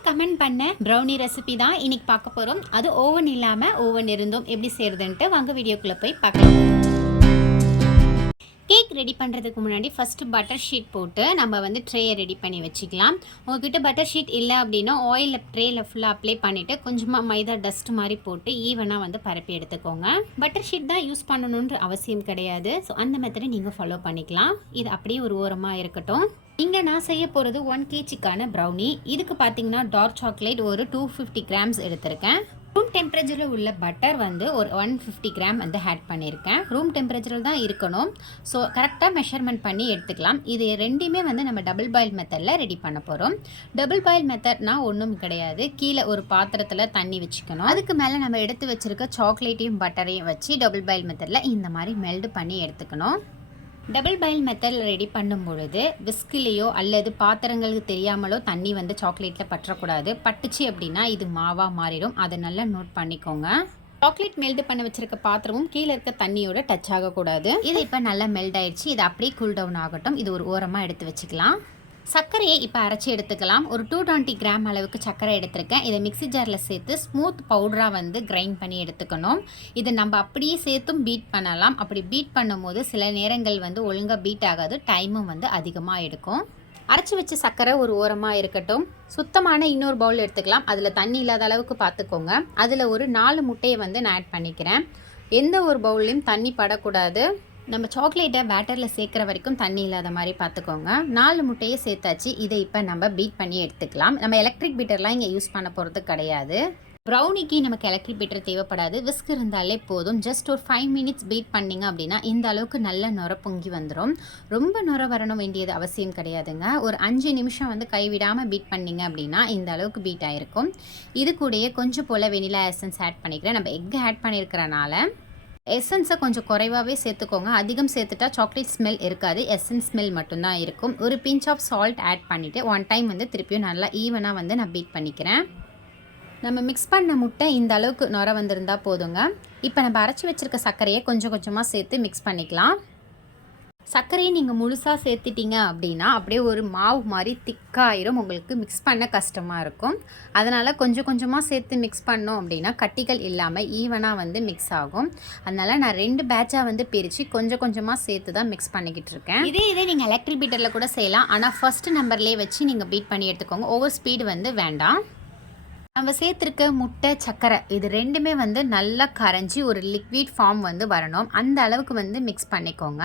எல்லாரும் கமெண்ட் பண்ண brownie recipe தான் இன்னைக்கு பார்க்க போகிறோம். அது ஓவன் இல்லாமல் ஓவன் இருந்தும் எப்படி செய்கிறதுன்ட்டு வாங்க வீடியோக்குள்ளே போய் பார்க்கலாம். கேக் ரெடி பண்ணுறதுக்கு முன்னாடி ஃபஸ்ட்டு பட்டர் ஷீட் போட்டு நம்ம வந்து ட்ரேயை ரெடி பண்ணி வச்சுக்கலாம். உங்கள்கிட்ட பட்டர் ஷீட் இல்லை அப்படின்னா ஆயிலில் ட்ரேயில் ஃபுல்லாக அப்ளை பண்ணிவிட்டு கொஞ்சமாக மைதா டஸ்ட் மாதிரி போட்டு ஈவனாக வந்து பரப்பி எடுத்துக்கோங்க. பட்டர் ஷீட் தான் யூஸ் பண்ணணுன்ற அவசியம் கிடையாது. ஸோ அந்த மெத்தடை நீங்கள் ஃபாலோ பண்ணிக்கலாம். இது அப்படியே ஒரு ஓரமாக இருக்கட்டும். இங்கே நான் செய்ய போகிறது 1 kgக்கான ப்ரௌனி. இதுக்கு பார்த்தீங்கன்னா டார்க் சாக்லேட் ஒரு 250 கிராம்ஸ் எடுத்திருக்கேன். ரூம் டெம்பரேச்சரில் உள்ள பட்டர் வந்து ஒரு 150 கிராம் வந்து ஆட் பண்ணியிருக்கேன். ரூம் டெம்பரேச்சரில் தான் இருக்கணும். ஸோ கரெக்டாக மெஷர்மெண்ட் பண்ணி எடுத்துக்கலாம். இது ரெண்டுமே வந்து நம்ம டபுள் பாயில் மெத்தடில் ரெடி பண்ண போகிறோம். டபுள் பாயில் மெத்தட்னா ஒன்றும் கிடையாது. கீழே ஒரு பாத்திரத்தில் தண்ணி வச்சுக்கணும். அதுக்கு மேலே நம்ம எடுத்து வச்சுருக்க சாக்லேட்டையும் பட்டரையும் வச்சு டபுள் பாயில் மெத்தடில் இந்த மாதிரி மெல்ட் பண்ணி எடுத்துக்கணும். டபுள் பாயில் மெத்தட் ரெடி பண்ணும் பொழுது விஸ்கிலேயோ அல்லது பாத்திரங்களுக்கு தெரியாமலோ தண்ணி வந்து சாக்லேட்டில் பற்றக்கூடாது. பட்டுச்சு அப்படின்னா இது மாவாக மாறிடும். அதை நல்லா நோட் பண்ணிக்கோங்க. சாக்லேட் மெல்ட் பண்ண வச்சிருக்க பாத்திரமும் கீழே இருக்க தண்ணியோட டச் ஆகக்கூடாது. இது இப்போ நல்லா மெல்ட் ஆயிடுச்சு. இது அப்படியே கூல் டவுன் ஆகட்டும். இது ஒரு ஓரமாக எடுத்து வச்சுக்கலாம். சர்க்கரையை இப்போ அரைச்சி எடுத்துக்கலாம். ஒரு 220 கிராம் அளவுக்கு சர்க்கரை எடுத்திருக்கேன். இதை மிக்ஸி ஜாரில் சேர்த்து ஸ்மூத் பவுடராக வந்து கிரைண்ட் பண்ணி எடுத்துக்கணும். இதை நம்ம அப்படியே சேர்த்தும் பீட் பண்ணலாம். அப்படி பீட் பண்ணும்போது சில நேரங்கள் வந்து ஒழுங்காக பீட் ஆகாது. டைமும் வந்து அதிகமாக எடுக்கும். அரைச்சி வச்ச சர்க்கரை ஒரு ஓரமாக இருக்கட்டும். சுத்தமான இன்னொரு பவுல் எடுத்துக்கலாம். அதில் தண்ணி இல்லாத அளவுக்கு பார்த்துக்கோங்க. அதில் ஒரு 4 முட்டையை வந்து நான் ஆட் பண்ணிக்கிறேன். எந்த ஒரு பவுல்லையும் தண்ணி படக்கூடாது. நம்ம சாக்லேட்டை பேட்டரில் சேர்க்குற வரைக்கும் தண்ணி இல்லாத மாதிரி பார்த்துக்கோங்க. 4 முட்டையை சேர்த்தாச்சு. இதை இப்போ நம்ம பீட் பண்ணி எடுத்துக்கலாம். நம்ம எலக்ட்ரிக் பீட்டர்லாம் இங்கே யூஸ் பண்ண போகிறது கிடையாது. ப்ரௌனிக்கு நமக்கு எலக்ட்ரிக் பீட்டர் தேவைப்படாது. விஸ்க் இருந்தாலே போதும். ஜஸ்ட் ஒரு 5 மினிட்ஸ் பீட் பண்ணிங்க அப்படின்னா இந்த அளவுக்கு நல்ல நுர பொங்கி வந்துடும். ரொம்ப நுர வரணும் வேண்டியது அவசியம் கிடையாதுங்க. ஒரு 5 நிமிஷம் வந்து கைவிடாமல் பீட் பண்ணிங்க அப்படின்னா இந்த அளவுக்கு பீட் ஆகிருக்கும். இது கூடயே கொஞ்சம் போல் வெனிலா எசன்ஸ் ஆட் பண்ணிக்கிறேன். நம்ம எக் ஆட் பண்ணியிருக்கிறனால எசன்ஸை கொஞ்சம் குறைவாகவே சேர்த்துக்கோங்க. அதிகம் சேர்த்துட்டா சாக்லேட் ஸ்மெல் இருக்காது. எசன்ஸ் ஸ்மெல் மட்டும்தான் இருக்கும். ஒரு பிஞ்ச் ஆஃப் சால்ட் ஆட் பண்ணிவிட்டு 1 டைம் வந்து திருப்பியும் நல்லா ஈவனாக வந்து நான் பீட் பண்ணிக்கிறேன். நம்ம மிக்ஸ் பண்ண முட்டை இந்த அளவுக்கு நுர வந்திருந்தால் போதுங்க. இப்போ நம்ம அரைச்சி வச்சுருக்க சர்க்கரையை கொஞ்சம் கொஞ்சமாக சேர்த்து மிக்ஸ் பண்ணிக்கலாம். சர்க்கரையை நீங்கள் முழுசாக சேர்த்துட்டிங்க அப்படின்னா அப்படியே ஒரு மாவு மாதிரி திக்காயிரும். உங்களுக்கு மிக்ஸ் பண்ண கஷ்டமாக இருக்கும். அதனால் கொஞ்சம் கொஞ்சமாக சேர்த்து மிக்ஸ் பண்ணோம் அப்படின்னா கட்டிகள் இல்லாமல் ஈவனாக வந்து மிக்ஸ் ஆகும். அதனால் நான் 2 பேட்சாக வந்து பிரித்து கொஞ்சம் கொஞ்சமாக சேர்த்து தான் மிக்ஸ் பண்ணிக்கிட்டு இருக்கேன். இதே நீங்கள் எலக்ட்ரிக் பீட்டரில் கூட செய்யலாம். ஆனால் ஃபஸ்ட்டு நம்பர்லேயே வச்சு நீங்கள் பீட் பண்ணி எடுத்துக்கோங்க. ஓவர் ஸ்பீடு வந்து வேண்டாம். நம்ம சேர்த்துருக்க முட்டை சர்க்கரை இது ரெண்டுமே வந்து நல்லா கரைஞ்சி ஒரு லிக்விட் ஃபார்ம் வந்து வரணும். அந்த அளவுக்கு வந்து மிக்ஸ் பண்ணிக்கோங்க.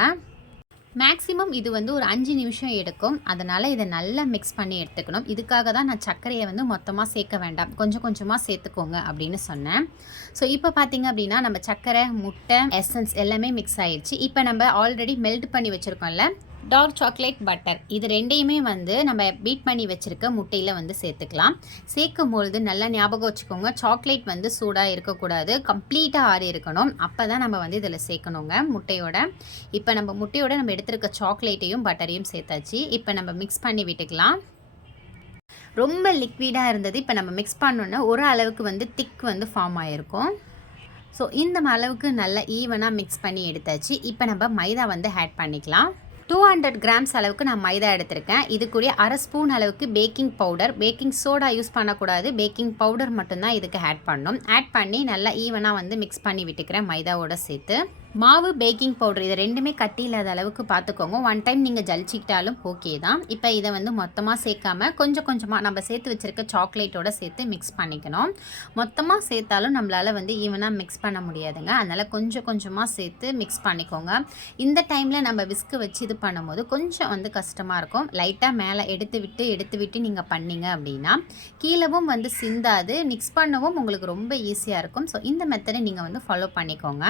மேக்ஸிமம் இது வந்து ஒரு 5 நிமிஷம் எடுக்கும். அதனால் இதை நல்லா மிக்ஸ் பண்ணி எடுத்துக்கணும். இதுக்காக தான் நான் சர்க்கரையை வந்து மொத்தமாக சேர்க்க வேண்டாம், கொஞ்சம் கொஞ்சமாக சேர்த்துக்கோங்க அப்படின்னு சொன்னேன். ஸோ இப்போ பார்த்தீங்க அப்படின்னா நம்ம சர்க்கரை முட்டை எசன்ஸ் எல்லாமே மிக்ஸ் ஆயிடுச்சு. இப்போ நம்ம ஆல்ரெடி மெல்ட் பண்ணி வச்சுருக்கோம்ல டார்க் சாக்லேட் பட்டர் இது ரெண்டையுமே வந்து நம்ம பீட் பண்ணி வச்சுருக்க முட்டையில் வந்து சேர்த்துக்கலாம். சேர்க்கும் பொழுது நல்லா ஞாபகம் வச்சுக்கோங்க, சாக்லேட் வந்து சூடாக இருக்கக்கூடாது. கம்ப்ளீட்டாக ஆறி இருக்கணும். அப்போ தான் நம்ம வந்து இதில் சேர்க்கணுங்க முட்டையோட. இப்போ நம்ம முட்டையோட நம்ம எடுத்துருக்க சாக்லேட்டையும் பட்டரையும் சேர்த்தாச்சு. இப்போ நம்ம மிக்ஸ் பண்ணி விட்டுக்கலாம். ரொம்ப லிக்விடாக இருந்தது. இப்போ நம்ம மிக்ஸ் பண்ணோன்னா ஒரு அளவுக்கு வந்து திக் வந்து ஃபார்ம் ஆகிருக்கும். ஸோ இந்த அளவுக்கு நல்லா ஈவனாக மிக்ஸ் பண்ணி எடுத்தாச்சு. இப்போ நம்ம மைதா வந்து ஆட் பண்ணிக்கலாம். 200 கிராம்ஸ் அளவுக்கு நான் மைதா எடுத்திருக்கேன். இது கூட 1/2 ஸ்பூன் அளவுக்கு baking powder. Baking soda use பண்ணக்கூடாது. பேக்கிங் பவுடர் மட்டும்தான் இதுக்கு ஆட் பண்ணணும். ஆட் பண்ணி நல்லா ஈவனாக வந்து மிக்ஸ் பண்ணி விட்டுக்கிறேன் மைதாவோட சேர்த்து. மாவு பேக்கிங் பவுடர் இது ரெண்டுமே கட்டி இல்லாத அளவுக்கு பார்த்துக்கோங்க. 1 டைம் நீங்கள் ஜலிச்சிக்கிட்டாலும் ஓகே தான். இப்போ இதை வந்து மொத்தமாக சேர்க்காம கொஞ்சம் கொஞ்சமாக நம்ம சேர்த்து வச்சுருக்க சாக்லேட்டோட சேர்த்து மிக்ஸ் பண்ணிக்கணும். மொத்தமாக சேர்த்தாலும் நம்மளால் வந்து ஈவனாக மிக்ஸ் பண்ண முடியாதுங்க. அதனால் கொஞ்சம் கொஞ்சமாக சேர்த்து மிக்ஸ் பண்ணிக்கோங்க. இந்த டைமில் நம்ம விஸ்க்கு வச்சு இது பண்ணும்போது கொஞ்சம் வந்து கஷ்டமாக இருக்கும். லைட்டாக மேலே எடுத்து விட்டு நீங்கள் பண்ணிங்க அப்படின்னா கீழவும் வந்து சிந்தாது. மிக்ஸ் பண்ணவும் உங்களுக்கு ரொம்ப ஈஸியாக இருக்கும். ஸோ இந்த மெத்தடை நீங்கள் வந்து ஃபாலோ பண்ணிக்கோங்க.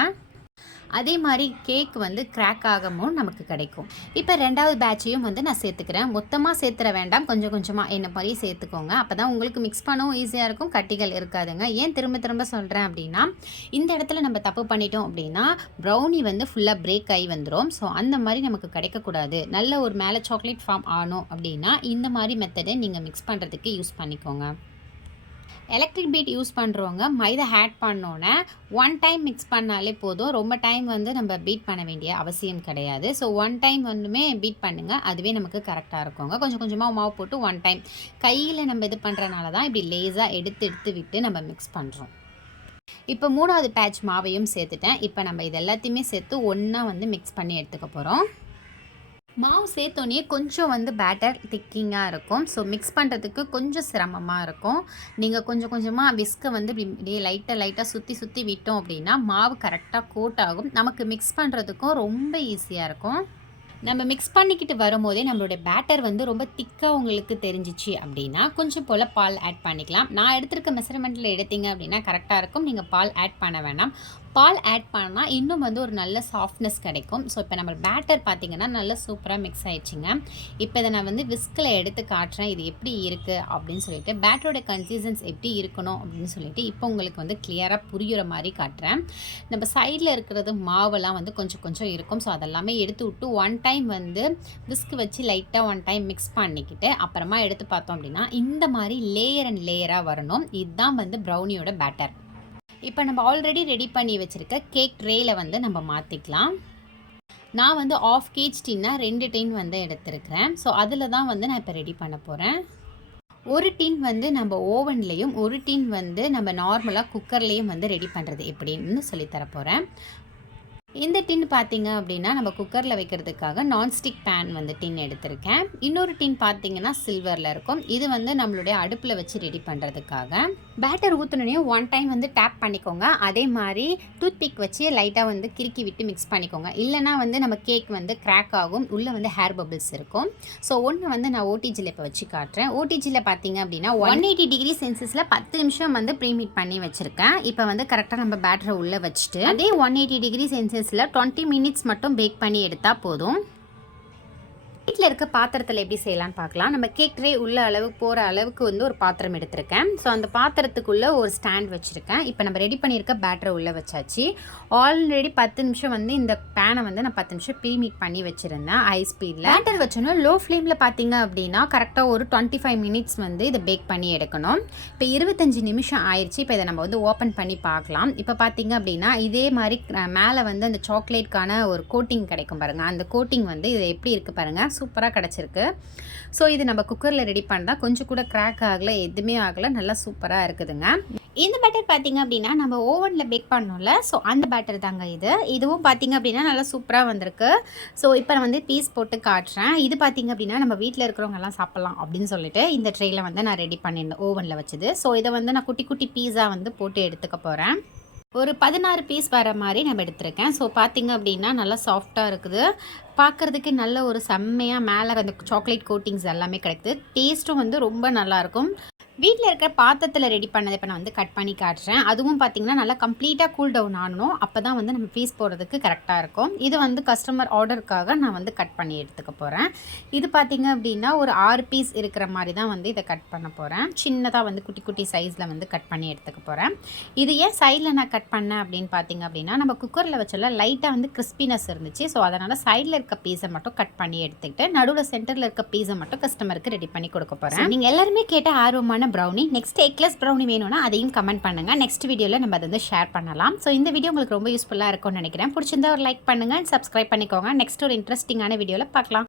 அதே மாதிரி கேக் வந்து கிராக் ஆகவும் நமக்கு கிடைக்கும். இப்போ 2வது பேட்சையும் வந்து நான் சேர்த்துக்கிறேன். மொத்தமாக சேர்த்துற வேண்டாம், கொஞ்சம் கொஞ்சமாக என்ன மாதிரி சேர்த்துக்கோங்க. அப்போ தான் உங்களுக்கு மிக்ஸ் பண்ணவும் ஈஸியாக இருக்கும், கட்டிகள் இருக்காதுங்க. ஏன் திரும்ப திரும்ப சொல்கிறேன் அப்படின்னா இந்த இடத்துல நம்ம தப்பு பண்ணிட்டோம் அப்படின்னா ப்ரௌனி வந்து ஃபுல்லாக பிரேக் ஆகி வந்துடும். ஸோ அந்த மாதிரி நமக்கு கிடைக்கக்கூடாது. நல்ல ஒரு மேலே சாக்லேட் ஃபார்ம் ஆனோம் அப்படின்னா இந்த மாதிரி மெத்தடை நீங்கள் மிக்ஸ் பண்ணுறதுக்கு யூஸ் பண்ணிக்கோங்க. எலக்ட்ரிக் பீட் யூஸ் பண்ணுறவங்க மைதா ஆட் பண்ணோன்னே ஒன் டைம் மிக்ஸ் பண்ணாலே போதும். ரொம்ப டைம் வந்து நம்ம பீட் பண்ண வேண்டிய அவசியம் கிடையாது. ஸோ ஒன் டைம் வந்துமே பீட் பண்ணுங்கள், அதுவே நமக்கு கரெக்டாக இருக்குங்க. கொஞ்சம் கொஞ்சமாக மாவு போட்டு ஒன் டைம் கையில் நம்ம இது பண்ணுறனால தான் இப்படி லேஸாக எடுத்து விட்டு நம்ம மிக்ஸ் பண்ணுறோம். இப்போ 3வது பேட்ச் மாவையும் சேர்த்துட்டேன். இப்போ நம்ம இது எல்லாத்தையுமே சேர்த்து ஒன்றா வந்து மிக்ஸ் பண்ணி எடுத்துக்க போகிறோம். மாவு சேர்த்தோன்னே கொஞ்சம் வந்து பேட்டர் திக்கிங்காக இருக்கும். ஸோ மிக்ஸ் பண்ணுறதுக்கு கொஞ்சம் சிரமமாக இருக்கும். நீங்கள் கொஞ்சம் கொஞ்சமாக விஸ்கை வந்து இப்படியே லைட்டாக சுற்றி விட்டோம் அப்படின்னா மாவு கரெக்டாக கோட் ஆகும். நமக்கு மிக்ஸ் பண்ணுறதுக்கும் ரொம்ப ஈஸியாக இருக்கும். நம்ம மிக்ஸ் பண்ணிக்கிட்டு வரும்போதே நம்மளுடைய பேட்டர் வந்து ரொம்ப திக்காக உங்களுக்கு தெரிஞ்சிச்சு அப்படின்னா கொஞ்சம் போல் பால் ஆட் பண்ணிக்கலாம். நான் எடுத்திருக்க மெஷர்மெண்ட்டில் எடுத்தீங்க அப்படின்னா கரெக்டாக இருக்கும். நீங்கள் பால் ஆட் பண்ண வேணாம். பால் ஆட் பண்ணால் இன்னும் வந்து ஒரு நல்ல சாஃப்ட்னஸ் கிடைக்கும். ஸோ இப்போ நம்ம பேட்டர் பார்த்திங்கன்னா நல்லா சூப்பராக மிக்ஸ் ஆகிடுச்சிங்க. இப்போ இதை நான் வந்து விஸ்கில் எடுத்து காட்டுறேன் இது எப்படி இருக்குது அப்படின்னு சொல்லிட்டு, பேட்டரோட கன்சிஸ்டன்ஸ் எப்படி இருக்கணும் அப்படின்னு சொல்லிட்டு இப்போ உங்களுக்கு வந்து கிளியராக புரிகிற மாதிரி காட்டுறேன். நம்ம சைடில் இருக்கிறது மாவெல்லாம் வந்து கொஞ்சம் இருக்கும். ஸோ அதெல்லாமே எடுத்து விட்டு ஒன் டைம் வந்து விஸ்க் வச்சு லைட்டாக ஒன் டைம் மிக்ஸ் பண்ணிக்கிட்டு அப்புறமா எடுத்து பார்த்தோம் அப்படின்னா இந்த மாதிரி லேயர் அண்ட் லேயராக வரணும். இதுதான் வந்து ப்ரௌனியோட பேட்டர். இப்போ நம்ம ஆல்ரெடி ரெடி பண்ணி வச்சுருக்க கேக் ட்ரேயில் வந்து நம்ம மாற்றிக்கலாம். நான் வந்து 1/2 kg டின்னா 2 டின் வந்து எடுத்துருக்கிறேன். ஸோ அதில் தான் வந்து நான் இப்போ ரெடி பண்ண போகிறேன். ஒரு டின் வந்து நம்ம ஓவன்லேயும் ஒரு டின் வந்து நம்ம நார்மலாக குக்கர்லேயும் வந்து ரெடி பண்ணுறது எப்படின்னு சொல்லித்தர போகிறேன். இந்த டின் பார்த்திங்க அப்படின்னா நம்ம குக்கரில் வைக்கிறதுக்காக நான்ஸ்டிக் பேன் வந்து டின் எடுத்திருக்கேன். இன்னொரு டின் பார்த்திங்கன்னா சில்வரில் இருக்கும். இது வந்து நம்மளுடைய அடுப்பில் வச்சு ரெடி பண்ணுறதுக்காக. பேட்டர் ஊற்றுனோடனே ஒன் டைம் வந்து டேப் பண்ணிக்கோங்க. அதே மாதிரி டூத் பிக் வச்சு லைட்டாக வந்து கிறுக்கி விட்டு மிக்ஸ் பண்ணிக்கோங்க. இல்லைனா வந்து நம்ம கேக் வந்து கிராக் ஆகும், உள்ளே வந்து ஹேர் பபிள்ஸ் இருக்கும். ஸோ ஒன்று வந்து நான் ஓடிஜியில் இப்போ வச்சு காட்டுறேன். ஓடிஜியில் பார்த்திங்க அப்படின்னா 180 டிகிரி செல்சியஸில் 10 நிமிஷம் வந்து ப்ரீஹீட் பண்ணி வச்சுருக்கேன். இப்போ வந்து கரெக்டாக நம்ம பேட்டரை உள்ளே வச்சுட்டு அதே 180 டிகிரி செல்சியஸ் 20 மினிட்ஸ் மட்டும் பேக் பண்ணி எடுத்தால் போதும். வீட்டில் இருக்க பாத்திரத்தில் எப்படி செய்யலான்னு பார்க்கலாம். நம்ம கேக் ட்ரே உள்ள அளவுக்கு போகிற அளவுக்கு வந்து ஒரு பாத்திரம் எடுத்திருக்கேன். ஸோ அந்த பாத்திரத்துக்குள்ளே ஒரு ஸ்டாண்ட் வச்சுருக்கேன். இப்போ நம்ம ரெடி பண்ணியிருக்க பேட்டரை உள்ளே வச்சாச்சு. ஆல்ரெடி 10 நிமிஷம் வந்து இந்த பேனை வந்து நான் 10 நிமிஷம் ப்ரீஹீட் பண்ணி வச்சுருந்தேன் ஹை ஸ்பீடில். பேட்டர் வச்சோன்னா லோ ஃப்ளேமில் பார்த்தீங்க அப்படின்னா கரெக்டாக ஒரு 25 மினிட்ஸ் வந்து இதை பேக் பண்ணி எடுக்கணும். இப்போ 25 நிமிஷம் ஆயிடுச்சு. இப்போ இதை நம்ம வந்து ஓப்பன் பண்ணி பார்க்கலாம். இப்போ பார்த்தீங்க அப்படின்னா இதே மாதிரி மேலே வந்து அந்த சாக்லேட்கான ஒரு கோட்டிங் கிடைக்கும் பாருங்கள். அந்த கோட்டிங் வந்து இது எப்படி இருக்குது பாருங்கள், சூப்பராக கிடச்சிருக்கு. ஸோ இது நம்ம குக்கரில் ரெடி பண்ணால் கொஞ்சம் கூட கிராக் ஆகலை, எதுவுமே ஆகலை, நல்லா சூப்பராக இருக்குதுங்க. இந்த பேட்டர் பார்த்திங்க அப்படின்னா நம்ம ஓவனில் பேக் பண்ணோம்ல, ஸோ அந்த பேட்டர் தாங்க இது. இதுவும் பார்த்திங்க அப்படின்னா நல்லா சூப்பராக வந்திருக்கு. ஸோ இப்போ நான் வந்து பீஸ் போட்டு காட்டுறேன். இது பார்த்திங்க அப்படின்னா நம்ம வீட்டில் இருக்கிறவங்கெல்லாம் சாப்பிட்லாம் அப்படின்னு சொல்லிட்டு இந்த ட்ரேயில் வந்து நான் ரெடி பண்ணியிருந்தேன் ஓவனில் வச்சது. ஸோ இதை வந்து நான் குட்டி குட்டி பீஸாக வந்து போட்டு எடுத்துக்க போகிறேன். ஒரு 16 பீஸ் வர மாதிரி நம்ம எடுத்திருக்கேன். ஸோ பார்த்திங்க அப்படின்னா நல்லா சாஃப்டாக இருக்குது. பார்க்குறதுக்கு நல்ல ஒரு செம்மையாக மேலே அந்த சாக்லேட் கோட்டிங்ஸ் எல்லாமே கிடைக்குது. டேஸ்ட்டும் வந்து ரொம்ப நல்லாயிருக்கும். வீட்டில் இருக்கிற பாத்திரத்தில் ரெடி பண்ணதை இப்போ நான் வந்து கட் பண்ணி காட்டுறேன். அதுவும் பார்த்திங்கன்னா நல்லா கம்ப்ளீட்டாக கூல் டவுன் ஆகணும். அப்போ தான் வந்து நம்ம பீஸ் போடுறதுக்கு கரெக்டாக இருக்கும். இது வந்து கஸ்டமர் ஆர்டருக்காக நான் வந்து கட் பண்ணி எடுத்துக்க போகிறேன். இது பார்த்திங்க அப்படின்னா ஒரு 6 பீஸ் இருக்கிற மாதிரி தான் வந்து இதை கட் பண்ண போகிறேன். சின்னதாக வந்து குட்டி குட்டி சைஸில் வந்து கட் பண்ணி எடுத்துக்க போகிறேன். இது ஏன் சைடில் நான் கட் பண்ணேன் அப்படின்னு பார்த்திங்க அப்படின்னா நம்ம குக்கரில் வச்சல லைட்டாக வந்து கிறிஸ்பினஸ் இருந்துச்சு. ஸோ அதனால் சைடில் இருக்க பீஸை மட்டும் கட் பண்ணி எடுத்துக்கிட்டு நடுவில் சென்டரில் இருக்க பீஸை மட்டும் கஸ்டமருக்கு ரெடி பண்ணி கொடுக்க போகிறேன். நீங்கள் எல்லாருமே கேட்ட ஆர்வமான ப்ரௌனி, நெக்ஸ்ட் எக்லெஸ் ப்ரௌனி வேணும்னா அதையும் கமெண்ட் பண்ணுங்கள். நெக்ஸ்ட் வீடியோவில் நம்ம அதை வந்து ஷேர் பண்ணலாம். ஸோ இந்த வீடியோ உங்களுக்கு ரொம்ப யூஸ்ஃபுல்லாக இருக்கும்னு நினைக்கிறேன். பிடிச்சிருந்தா ஒரு லைக் பண்ணுங்கள், சப்ஸ்கிரைப் பண்ணிக்கோங்க. நெக்ஸ்ட் ஒரு இன்ட்ரெஸ்டிங்கான வீடியோவில் பார்க்கலாம்.